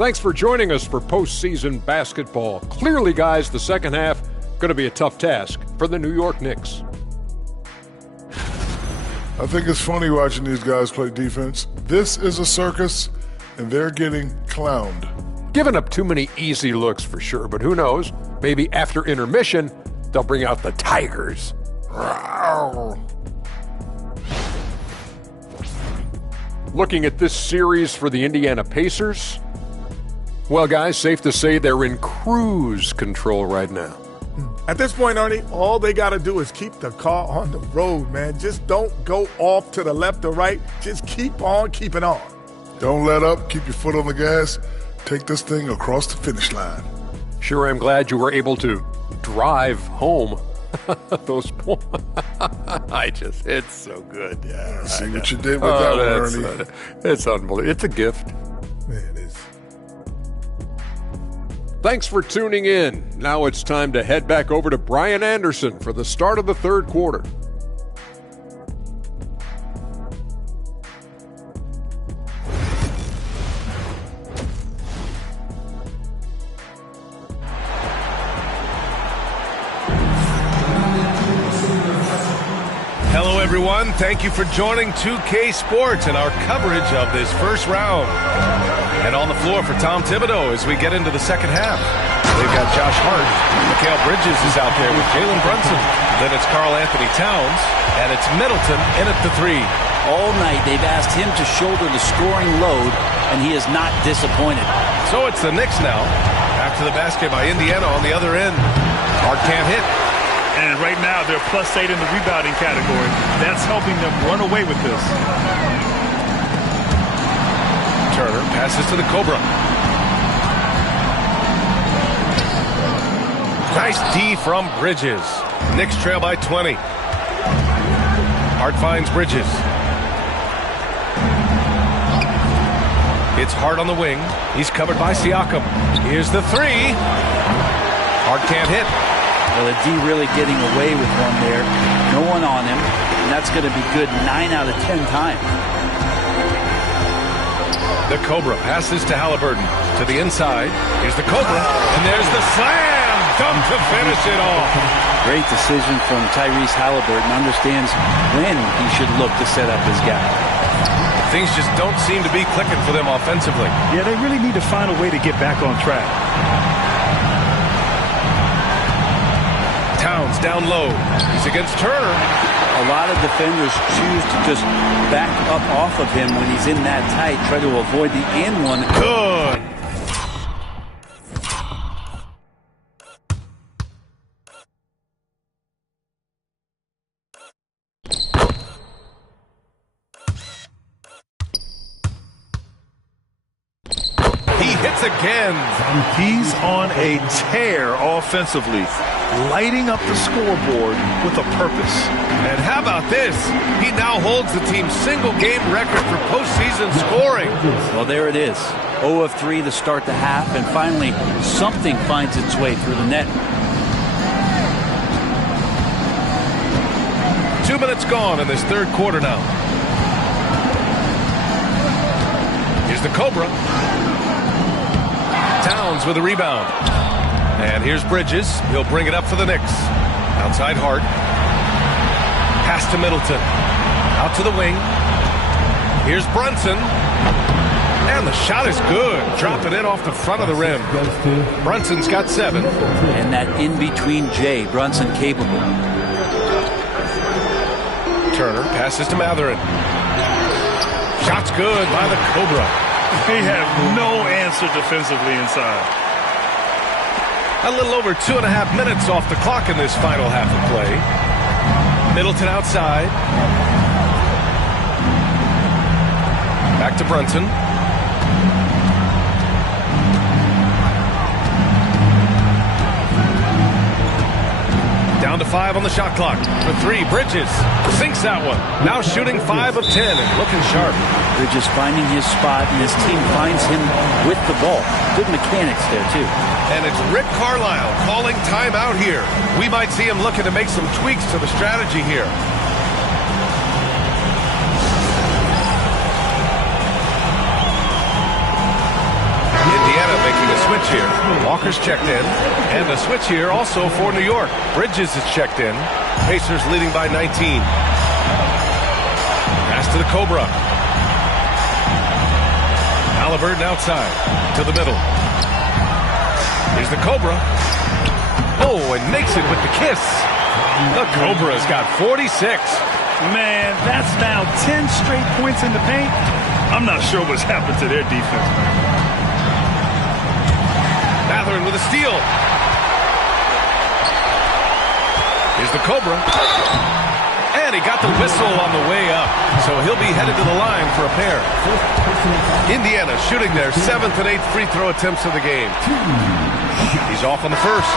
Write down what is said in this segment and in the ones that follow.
Thanks for joining us for postseason basketball. Clearly, guys, the second half going to be a tough task for the New York Knicks. I think it's funny watching these guys play defense. This is a circus, and they're getting clowned. Giving up too many easy looks for sure, but who knows? Maybe after intermission, they'll bring out the Tigers. Looking at this series for the Indiana Pacers, well, guys, safe to say they're in cruise control right now. At this point, Ernie, all they got to do is keep the car on the road, man. Just don't go off to the left or right. Just keep on keeping on. Don't let up. Keep your foot on the gas. Take this thing across the finish line. Sure, I'm glad you were able to drive home those points. It's so good. Yeah, see what you did with that one, Ernie. It's unbelievable. It's a gift. Yeah, it is. Thanks for tuning in. Now it's time to head back over to Brian Anderson for the start of the third quarter. Hello, everyone. Thank you for joining 2K Sports and our coverage of this first round. And on the floor for Tom Thibodeau as we get into the second half. They've got Josh Hart. Mikal Bridges is out there with Jalen Brunson. Then it's Karl Anthony Towns. And it's Middleton in at the three. All night they've asked him to shoulder the scoring load, and he is not disappointed. So it's the Knicks now. After the basket by Indiana on the other end. Hart can't hit. And right now, they're +8 in the rebounding category. That's helping them run away with this. Turner passes to the Cobra. Nice D from Bridges. Knicks trail by 20. Hart finds Bridges. It's Hart on the wing. He's covered by Siakam. Here's the three. Hart can't hit. Well, the D really getting away with one there. No one on him. And that's going to be good 9 out of 10 times. The Cobra passes to Halliburton. To the inside. Here's the Cobra. And there's the slam. Dunk to finish it off. Great decision from Tyrese Halliburton. Understands when he should look to set up his guy. Things just don't seem to be clicking for them offensively. Yeah, they really need to find a way to get back on track. Towns down low. He's against Turner. A lot of defenders choose to just back up off of him when he's in that tight, try to avoid the and one. Good. He hits again. He's on a tear offensively, lighting up the scoreboard with a purpose. And how about this? He now holds the team's single-game record for postseason scoring. Well, there it is. 0 of 3 to start the half, and finally something finds its way through the net. 2 minutes gone in this third quarter now. Here's the Cobra. Towns with a rebound. And here's Bridges. He'll bring it up for the Knicks. Outside Hart. Pass to Middleton. Out to the wing. Here's Brunson. And the shot is good. Dropping it off the front of the rim. Brunson's got 7. And that in-between J, Brunson capable. Turner passes to Matherin. Shot's good by the Cobra. They have no answer defensively inside. A little over 2.5 minutes off the clock in this final half of play. Middleton outside. Back to Brunson. Down to 5 on the shot clock. For 3, Bridges sinks that one. Now shooting 5 of 10 and looking sharp. Bridges finding his spot, and his team finds him with the ball. Good mechanics there, too. And it's Rick Carlisle calling timeout here. We might see him looking to make some tweaks to the strategy here. here. Walker's checked in. And a switch here also for New York. Bridges is checked in. Pacers leading by 19. Pass to the Cobra. Halliburton outside to the middle. Here's the Cobra. Oh, and makes it with the kiss. The Cobra's got 46. Man, that's now 10 straight points in the paint. I'm not sure what's happened to their defense, man. Mathurin with a steal. Here's the Cobra. And he got the whistle on the way up. So he'll be headed to the line for a pair. Indiana shooting their 7th and 8th free throw attempts of the game. He's off on the first.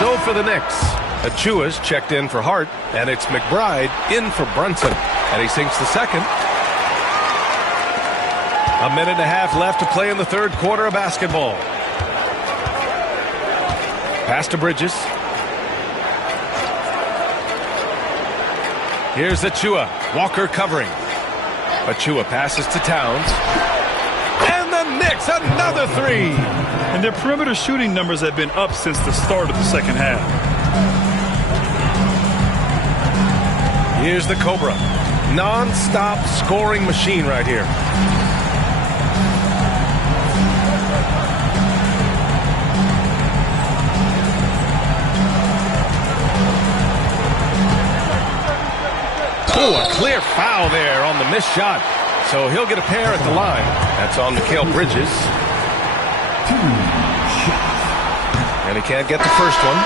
So for the Knicks, Achua's checked in for Hart, and it's McBride in for Brunson. And he sinks the second. A minute and a half left to play in the third quarter of basketball. Pass to Bridges. Here's Achua. Walker covering. Achua passes to Towns. And the Knicks, another three. And their perimeter shooting numbers have been up since the start of the second half. Here's the Cobra. Non-stop scoring machine right here. Oh, a clear foul there on the missed shot. So he'll get a pair at the line. That's on Mikal Bridges. And he can't get the first one.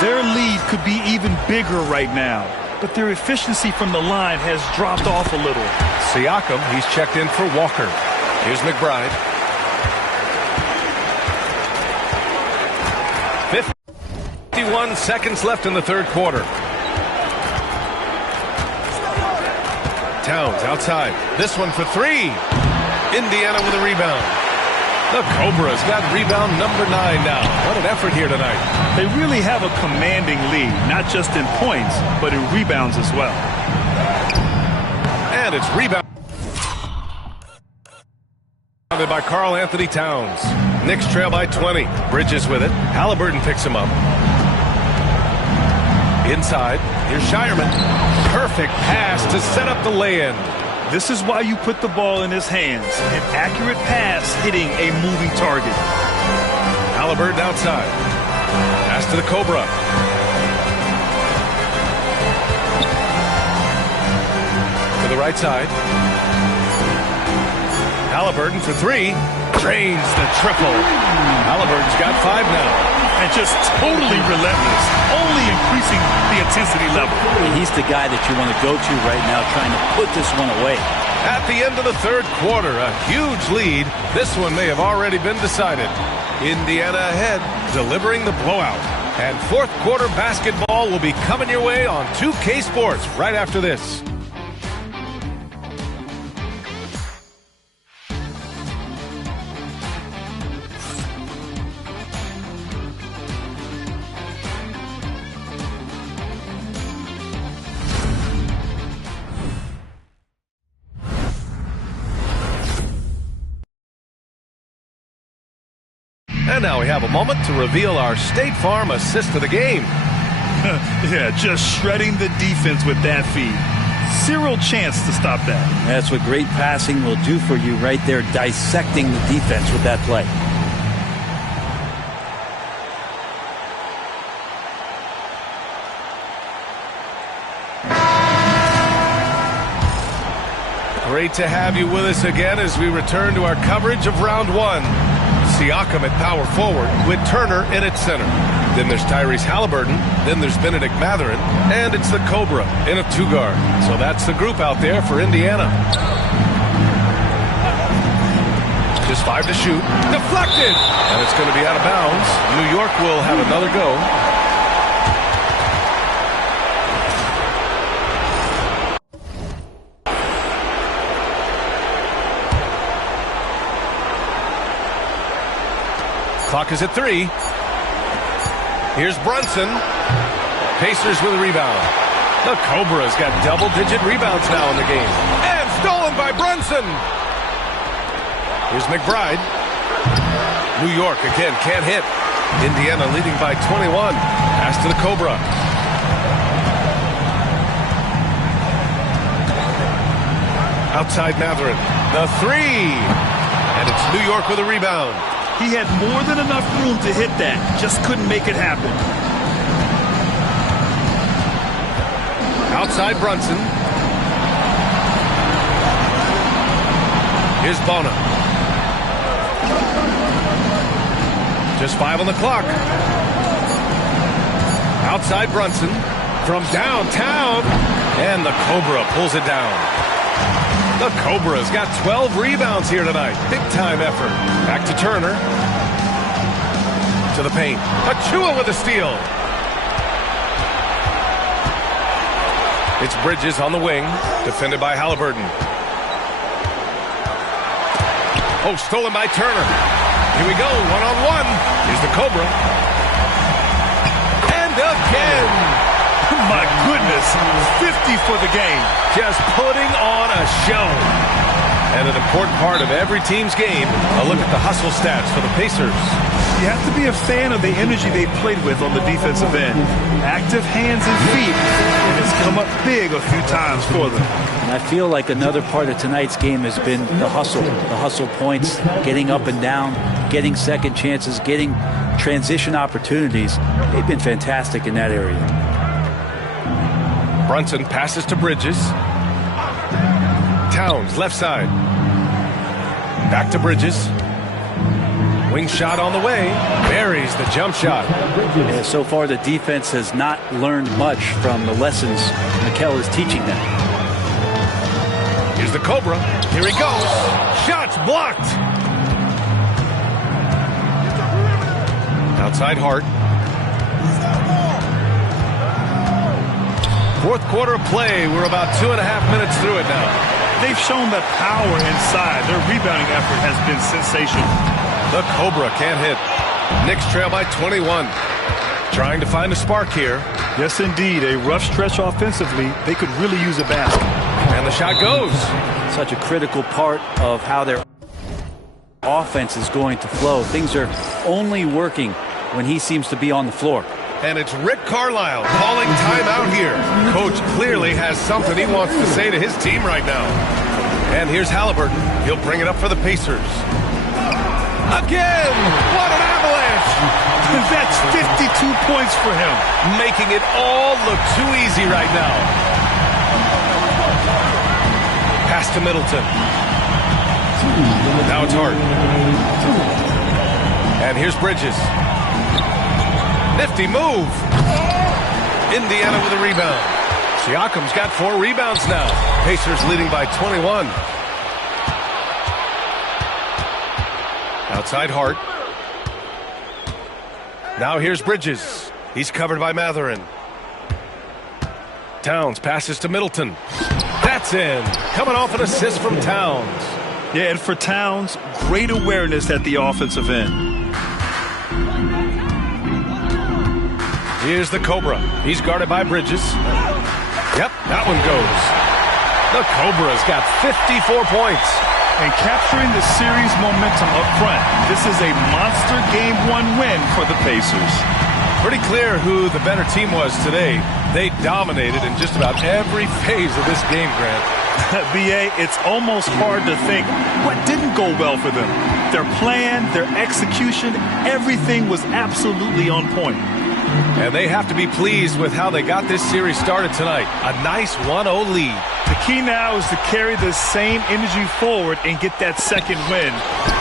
Their lead could be even bigger right now, but their efficiency from the line has dropped off a little. Siakam, he's checked in for Walker. Here's McBride. 51 seconds left in the third quarter. Towns outside. This one for three. Indiana with a rebound. The Cobra's got rebound number 9 now. What an effort here tonight. They really have a commanding lead, not just in points, but in rebounds as well. And it's rebounded by Karl Anthony Towns. Knicks trail by 20. Bridges with it. Halliburton picks him up. Inside. Here's Shireman. Perfect pass to set up the lay-in. This is why you put the ball in his hands. An accurate pass hitting a moving target. Halliburton outside. Pass to the Cobra. To the right side. Halliburton for three. Drains the triple. Halliburton's got 5 now. And just totally relentless, only increasing the intensity level. He's the guy that you want to go to right now, trying to put this one away. At the end of the third quarter, a huge lead. This one may have already been decided. Indiana ahead, delivering the blowout. And fourth quarter basketball will be coming your way on 2K Sports right after this. And now we have a moment to reveal our State Farm assist of the game. Yeah, just shredding the defense with that feed. Zero chance to stop that. That's what great passing will do for you right there, dissecting the defense with that play. Great to have you with us again as we return to our coverage of round 1. Siakam at power forward with Turner in at center. Then there's Tyrese Halliburton. Then there's Benedict Mathurin. And it's the Cobra in a 2-guard. So that's the group out there for Indiana. Just 5 to shoot. Deflected! And it's going to be out of bounds. New York will have another go. Clock is at 3. Here's Brunson. Pacers with a rebound. The Cobra's got double-digit rebounds now in the game. And stolen by Brunson. Here's McBride. New York again can't hit. Indiana leading by 21. Pass to the Cobra. Outside Matherin. The three. And it's New York with a rebound. He had more than enough room to hit that. Just couldn't make it happen. Outside Brunson. Here's Bona. Just 5 on the clock. Outside Brunson. From downtown. And the Cobra pulls it down. The Cobra's got 12 rebounds here tonight. Big-time effort. Back to Turner. To the paint. Achua with a steal. It's Bridges on the wing. Defended by Halliburton. Oh, stolen by Turner. Here we go. One-on-one. Here's the Cobra. And again. My goodness, 50 for the game. Just putting on a show. And an important part of every team's game, a look at the hustle stats for the Pacers. You have to be a fan of the energy they played with on the defensive end. Active hands and feet, and it's come up big a few times for them. And I feel like another part of tonight's game has been the hustle points, getting up and down, getting second chances, getting transition opportunities. They've been fantastic in that area. Brunson passes to Bridges. Towns, left side. Back to Bridges. Wing shot on the way. Buries the jump shot. Yeah, so far, the defense has not learned much from the lessons Mikel is teaching them. Here's the Cobra. Here he goes. Shots blocked. Outside Hart. Fourth quarter of play. We're about 2.5 minutes through it now. They've shown the power inside. Their rebounding effort has been sensational. The Cobra can't hit. Knicks trail by 21. Trying to find a spark here. Yes, indeed. A rough stretch offensively. They could really use a basket. And the shot goes. Such a critical part of how their offense is going to flow. Things are only working when he seems to be on the floor. And it's Rick Carlisle calling timeout here. Coach clearly has something he wants to say to his team right now. And here's Halliburton. He'll bring it up for the Pacers. Again! What an avalanche! That's 52 points for him. Making it all look too easy right now. Pass to Middleton. Now it's Hart. And here's Bridges. Nifty move. Indiana with a rebound. Siakam's got 4 rebounds now. Pacers leading by 21. Outside Hart. Now here's Bridges. He's covered by Matherin. Towns passes to Middleton. That's in. Coming off an assist from Towns. Yeah, and for Towns, great awareness at the offensive end. Here's the Cobra. He's guarded by Bridges. Yep, that one goes. The Cobra's got 54 points. And capturing the series momentum up front. This is a monster Game 1 win for the Pacers. Pretty clear who the better team was today. They dominated in just about every phase of this game, Grant. B.A., it's almost hard to think what didn't go well for them. Their plan, their execution, everything was absolutely on point. And they have to be pleased with how they got this series started tonight. A nice 1-0 lead. The key now is to carry the same energy forward and get that second win.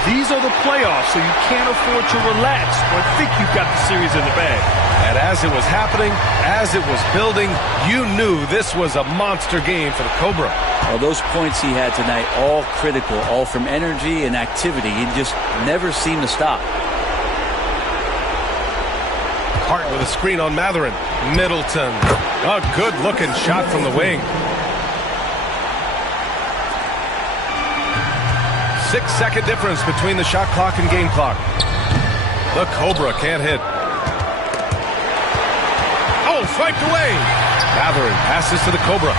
These are the playoffs, so you can't afford to relax or think you've got the series in the bag. And as it was happening, as it was building, you knew this was a monster game for the Cobra. Well, those points he had tonight, all critical, all from energy and activity. He just never seemed to stop. Hart with a screen on Matherin. Middleton. A good-looking shot from the wing. 6-second difference between the shot clock and game clock. The Cobra can't hit. Oh, swiped away. Matherin passes to the Cobra.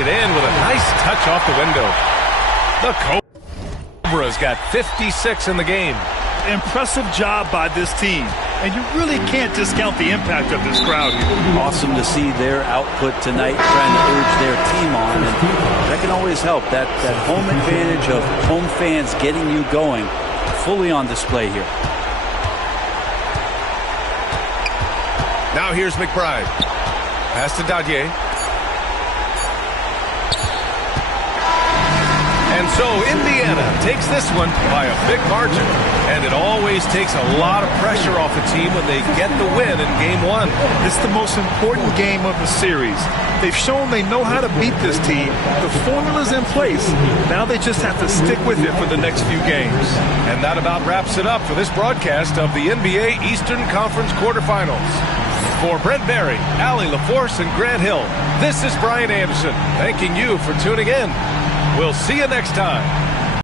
it in with a nice touch off the window. The Cobras got 56 in the game. Impressive job by this team. And you really can't discount the impact of this crowd here. Awesome to see their output tonight, trying to urge their team on. And that can always help. That home advantage of home fans getting you going, fully on display here. Now here's McBride. Pass to Dadye. And so Indiana takes this one by a big margin. And it always takes a lot of pressure off a team when they get the win in game one. It's the most important game of the series. They've shown they know how to beat this team. The formula's in place. Now they just have to stick with it for the next few games. And that about wraps it up for this broadcast of the NBA Eastern Conference quarterfinals. For Brent Barry, Allie LaForce, and Grant Hill, this is Brian Anderson, thanking you for tuning in. We'll see you next time.